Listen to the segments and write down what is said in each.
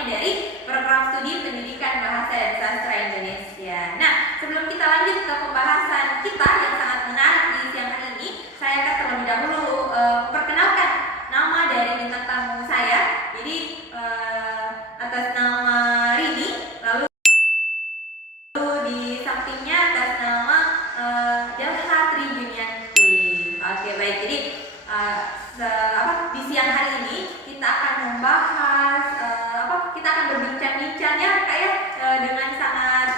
semuanya dari program studi pendidikan bahasa dan sastra Indonesia. Nah, sebelum kita lanjut ke pembahasan kita yang sangat menarik di siang hari ini, saya akan terlebih dahulu perkenalkan nama dari bintang tamu saya. Jadi atas nama Rini, lalu di sampingnya atas nama Delha Tri Junianti. Oke, baik. Jadi di siang hari ini kita akan membahas kita akan berbincang-bincang ya Kak ya, dengan sangat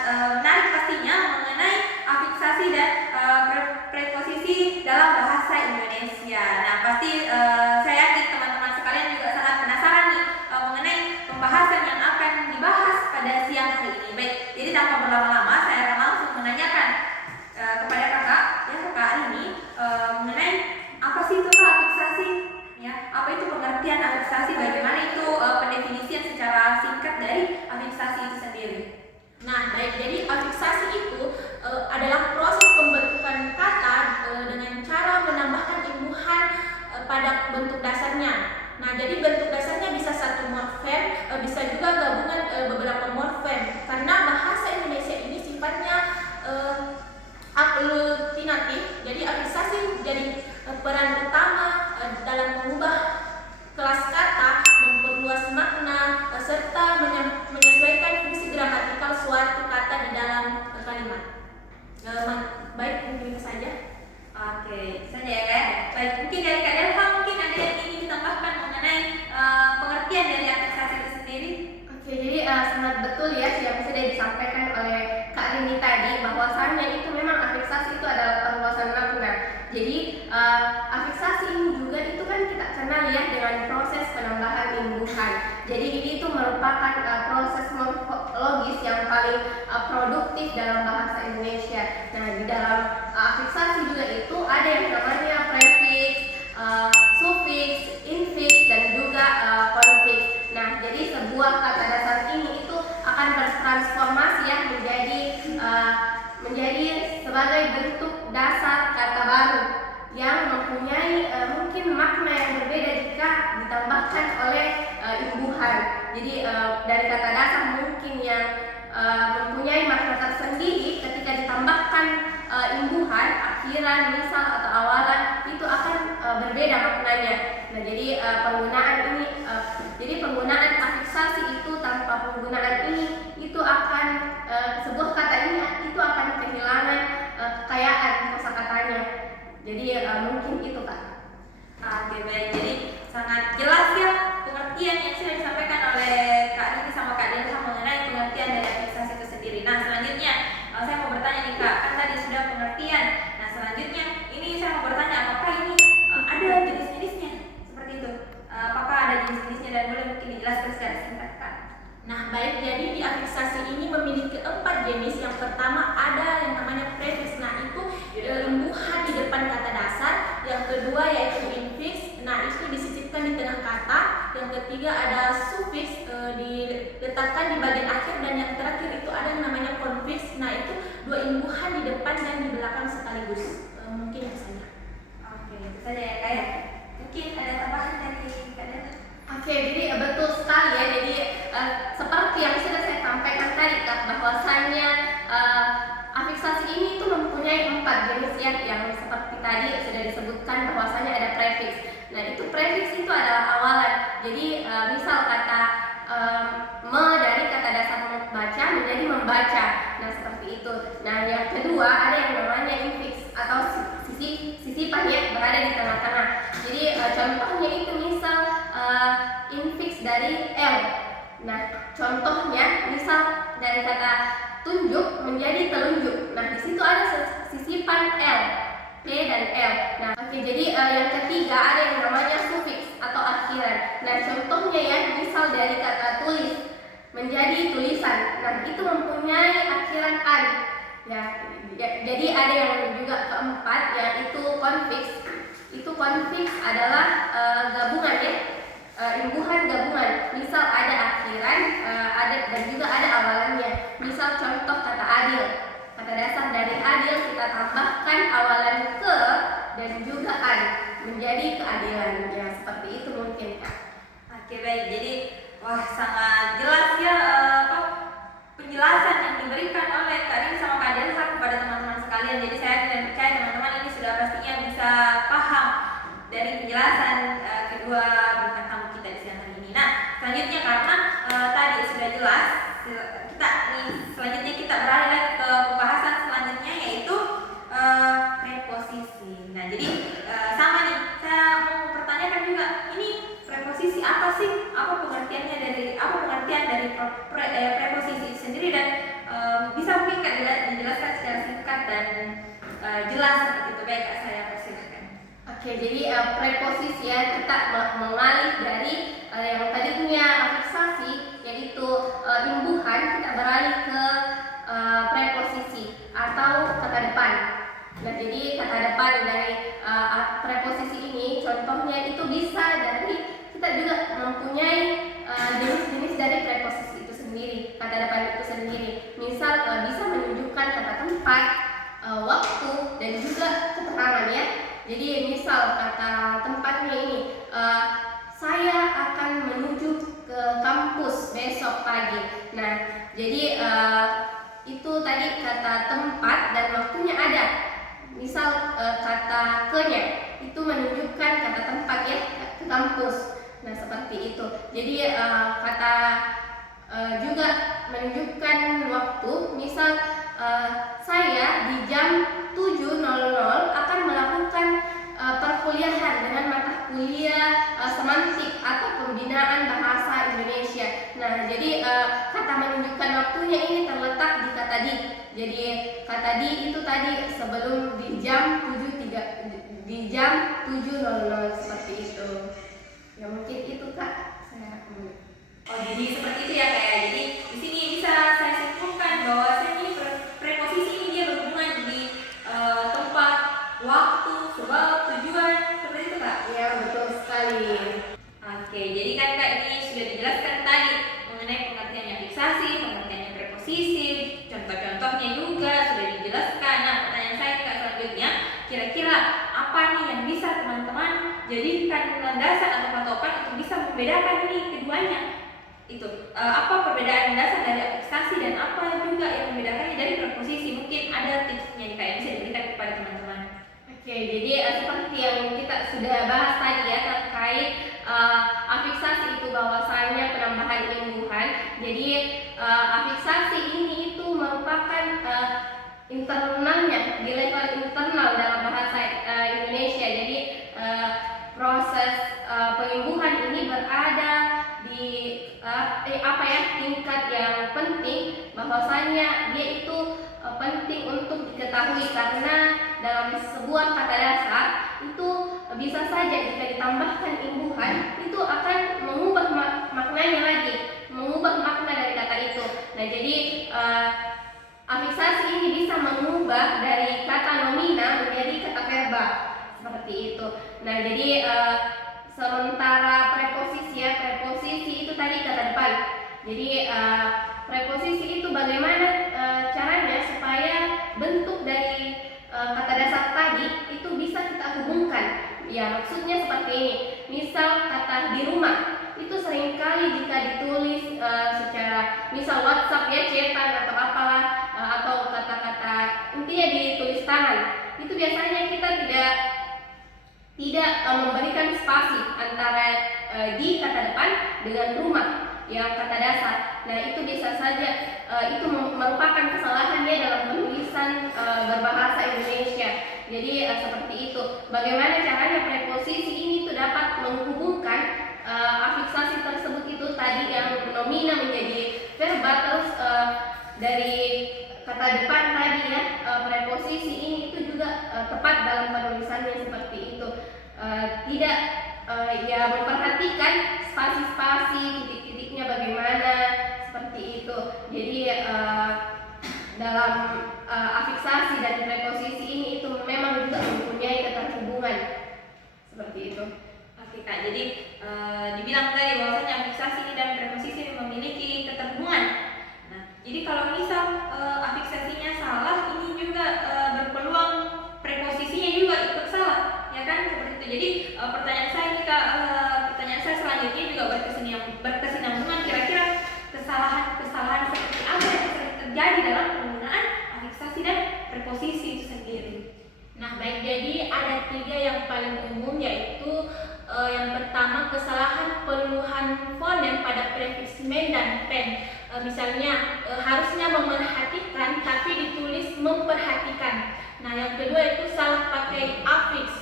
menarik pastinya mengenai afiksasi dan preposisi dalam bahasa Indonesia. Nah, pasti saya yakin teman-teman sekalian juga sangat penasaran nih mengenai pembahasan yang akan dibahas pada siang hari ini. Baik, jadi tanpa berlama-lama saya akan langsung menanyakan kepada kakak ini mengenai apa sih itu Kak afiksasi? Ya, apa itu pengertian afiksasi? Bagaimana itu pendefinisian secara singkat dari afiksasi itu sendiri? Nah, baik. Jadi afiksasi itu adalah proses pembentukan kata dengan cara menambahkan imbuhan pada bentuk dasarnya. Nah, jadi bentuk dasarnya bisa satu morfem, bisa juga gabungan beberapa morfem. Karena bahasa Indonesia ini sifatnya aglutinatif, jadi afiksasi jadi peran utama dalam mengubah kelas kata, memperluas makna, serta menyesuaikan fungsi gramatikal suatu kata di dalam kalimat. Baik, mungkin itu saja. Oke, saja ya Kak. Baik, mungkin dari Kak Delha mungkin ada yang ingin ditambahkan mengenai pengertian dari afiksasi itu sendiri? Oke, jadi sangat betul ya yang sudah disampaikan oleh Kak Rini tadi, bahwasannya itu memang afiksasi itu adalah perluasan makna. Jadi afiksasi ini juga itu kan kita kenal ya dengan proses penambahan imbuhan. Jadi ini itu merupakan proses morfologis yang paling produktif dalam bahasa Indonesia. Nah, di dalam afiksasi juga itu ada yang namanya prefiks, sufiks, infiks, dan juga konfiks. Nah, jadi sebuah kata dasar ini itu akan bertransformasi ya menjadi sebagai bentuk dasar kata baru yang mempunyai mungkin makna yang berbeda jika ditambahkan oleh imbuhan. Jadi dari kata dasar mungkin yang mempunyai makna tersendiri, ketika ditambahkan imbuhan, akhiran, misal atau awalan, itu akan berbeda maknanya. Nah, jadi penggunaan afiksasi itu tanpa penggunaan ini itu akan sebuah kata ini itu akan kehilangan kekayaan kosakatanya. Jadi mungkin itu Kak. Oke, baik. Jadi sangat jelas ya pengertian yang sudah disampaikan oleh Kak Rini sama Kak Delha mengenai pengertian dari afiksasi itu sendiri. Nah, selanjutnya saya mau bertanya nih Kak, kan tadi sudah pengertian. Nah, selanjutnya ini saya mau bertanya apakah ini ada jenis-jenisnya seperti itu? Apakah ada jenis-jenisnya dan boleh mungkin dijelaskan secara singkat Kak? Nah, baik. Jadi di afiksasi ini memiliki 4 jenis. Yang pertama ada yang namanya prefiks. Nah, itu imbuhan di depan kata dasar. Yang kedua yaitu infiks. Nah, itu disisipkan di tengah kata. Yang ketiga ada sufiks, diletakkan di bagian akhir. Dan yang terakhir itu ada yang namanya konfiks. Nah, itu 2 imbuhan di depan dan di belakang sekaligus. Mungkin itu saja. Oke, itu saja ya Kak ya. Mungkin ada tambahan dari Kak Delha? Oke, jadi betul sekali ya. Jadi seperti yang sudah saya sampaikan tadi Kak, bahwasannya afiksasi ini itu mempunyai 4 jenis ya, yang seperti tadi sudah disebutkan bahwasannya ada prefiks. Nah, itu prefiks itu adalah awalan. Jadi misal kata dari kata dasar membaca menjadi membaca. Nah, seperti itu. Nah, yang kedua ada yang namanya infiks atau sisipan ya, berada di tengah-tengah. Jadi contohnya itu misal infiks dari L. Nah, contohnya misal dari kata tunjuk menjadi telunjuk. Nah, di situ ada sisipan L, T dan L. Nah, oke, jadi yang ketiga ada yang namanya sufiks atau akhiran. Nah, contohnya ya, misal dari kata tulis menjadi tulisan. Nah, itu mempunyai akhiran an. Ya, jadi ada yang juga keempat yaitu konfiks. Itu konfiks adalah gabungan ya. Imbuhan gabungan, misal ada akhiran, ada dan juga ada awalannya. Misal contoh kata adil, kata dasar dari adil kita tambahkan awalan ke dan juga an menjadi keadilan. Ya, seperti itu mungkin Kak. Oke, baik. Jadi sangat jelas sudah jelas, kita nih selanjutnya kita beralih lagi ke pembahasan selanjutnya yaitu preposisi. Nah, jadi sama nih, saya mau pertanyakan juga, ini preposisi apa sih? Apa pengertian dari preposisi itu sendiri, dan bisa mungkin Kak dijelaskan secara singkat dan jelas seperti itu. Baik Kak, saya persilakan. Oke, jadi preposisi ya, kita mengalih dari yang tadinya afiksasi yaitu imbuhan, kita beralih ke preposisi atau kata depan. Nah, jadi kata depan dari preposisi ini contohnya itu bisa dari, kita juga mempunyai jenis-jenis dari preposisi itu sendiri, kata depan itu sendiri. Misal bisa menunjukkan kata tempat, waktu, dan juga keterangan ya. Jadi misal kata tempatnya ini, saya akan menuju ke kampus besok pagi. Nah, jadi itu tadi kata tempat dan waktunya ada. Misal kata ke-nya itu menunjukkan kata tempat ya, ke kampus. Nah, seperti itu. Jadi kata juga menunjukkan waktu. Misal saya di jam 7.00 akan melakukan perkuliahan dengan mata kuliah semantik atau pembinaan bahasa Indonesia. Nah, jadi kata menunjukkan waktunya ini terletak di kata di. Jadi kata di itu tadi sebelum di jam 7.00 seperti itu. Ya mungkin itu Kak. Oh, jadi seperti itu ya Kak ya. Jadi di sini bisa saya simpulkan bahwa ini preposisi ini dia berhubungan di tempat, waktu, sebab, tujuan, seperti itu Kak. Ya, betul sekali. Oke, jadi kan Kak ini sudah dijelaskan tadi mengenai pengertiannya fiksasi, pengertiannya preposisi, contoh-contohnya juga sudah dijelaskan. Nah, pertanyaan saya Kak selanjutnya, kira-kira apa nih yang bisa teman-teman jadikan landasan atau patokan untuk bisa membedakan ini keduanya? Itu apa perbedaan dasar dari afiksasi dan apa juga yang membedakannya dari preposisi? Mungkin ada tipsnya nih Kak yang bisa diberikan kepada teman-teman. Oke, jadi seperti yang kita sudah bahas tadi ya terkait afiksasi itu bahwasanya penambahan imbuhan. Jadi afiksasi ini itu merupakan internalnya, di level internal dalam bahasa Indonesia. Jadi proses pengimbuhan ini berada di tingkat yang penting, bahwasanya dia itu penting untuk diketahui karena dalam sebuah kata dasar itu bisa saja jika ditambahkan imbuhan itu akan mengubah maknanya lagi, mengubah makna dari kata itu. Nah, jadi afiksasi ini bisa mengubah dari kata nomina menjadi kata verba seperti itu. Nah, jadi sementara preposisi itu tadi kata depan. Jadi preposisi itu bagaimana caranya supaya bentuk dari kata dasar tadi itu bisa kita hubungkan. Ya, maksudnya seperti ini. Misal kata di rumah itu seringkali jika ditulis secara misal WhatsApp ya, chatan atau apalah, atau kata-kata intinya ditulis tangan, itu biasanya kita tidak memberikan spasi antara di kata depan dengan rumah yang kata dasar. Nah, itu bisa saja itu merupakan kesalahannya dalam penulisan berbahasa Indonesia. Jadi seperti itu. Bagaimana caranya preposisi ini itu dapat menghubungkan afiksasi tersebut itu tadi yang nomina menjadi verba, terus dari kata depan tadi ya, preposisi ini itu juga tepat dalam penulisannya seperti itu. Tidak ya memperhatikan spasi-spasi, titik-titiknya bagaimana seperti itu. Jadi dalam afiksasi dan preposisi ini itu memang juga mempunyai keterhubungan seperti itu. Oke Kak, jadi dibilang tadi bahwasanya afiksasi ini dan preposisi memiliki keterhubungan. Nah, jadi kalau misal afiksasinya salah, ini juga berpeluang preposisinya juga ikut salah, ya kan seperti itu. Jadi pertanyaan saya ini Kak, pertanyaan saya selanjutnya juga berkesinambungan. Kira-kira kesalahan seperti apa yang sering terjadi dalam penggunaan afiksasi dan preposisi itu sendiri? Nah, baik, jadi ada 3 yang paling umum, yaitu yang pertama kesalahan penuhan fonem pada prefiks semen dan pen. Misalnya harusnya memerhatikan tapi ditulis memperhatikan. Nah, yang kedua itu salah pakai afiks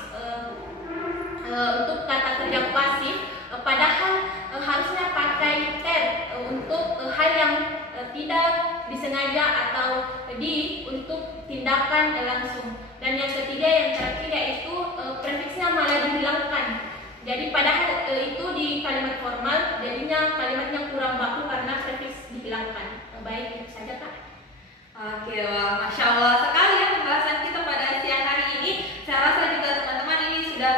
untuk kata kerja pasif, padahal harusnya pakai ter untuk hal yang tidak disengaja atau untuk tindakan langsung. Dan yang ketiga, yang terakhir yaitu prefiksnya malah dihilangkan. Jadi padahal itu di kalimat formal, jadinya kalimatnya kurang baku karena prefiks dihilangkan. Baik, itu saja Kak. Oke, wah, Masya Allah sekali ya pembahasan kita pada siang hari ini. Saya rasa juga teman-teman ini sudah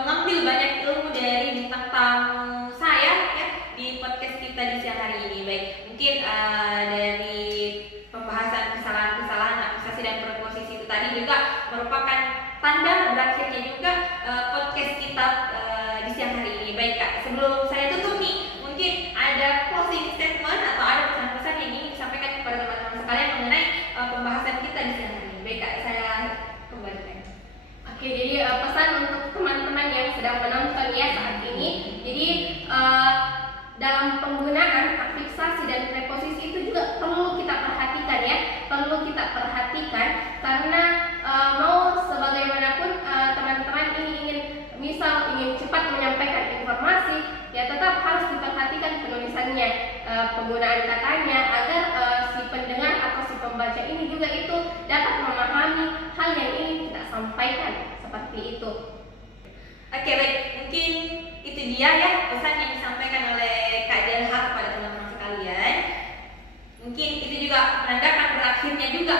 mengambil banyak ilmu dari bintang tamu saya ya di podcast kita di siang hari ini. Baik, mungkin dari pembahasan kesalahan-kesalahan afiksasi dan preposisi itu tadi juga merupakan tanda berakhirnya juga podcast kita di siang hari ini. Baik Kak, sebelum saya tutup nih, mungkin ada closing statement atau ada pesan-pesan yang ingin disampaikan kepada teman-teman sekalian mengenai pembahasan kita di siang hari ini. Baik Kak, saya kembalikan. Oke, jadi pesan untuk teman-teman yang sedang menonton ya saat ini. Jadi dalam penggunaan afiksasi dan preposisi itu juga perlu kita perhatikan ya, perlu kita perhatikan karena mau sebagaimanapun teman-teman ini ingin cepat menyampaikan informasi, ya tetap harus diperhatikan penulisannya, penggunaan katanya agar si pendengar atau si pembaca ini juga itu dapat memahami hal yang ingin kita sampaikan seperti itu. Oke, baik, mungkin itu dia ya pesan yang disampaikan oleh Kak Delha kepada teman-teman sekalian. Mungkin itu juga menandakan berakhirnya juga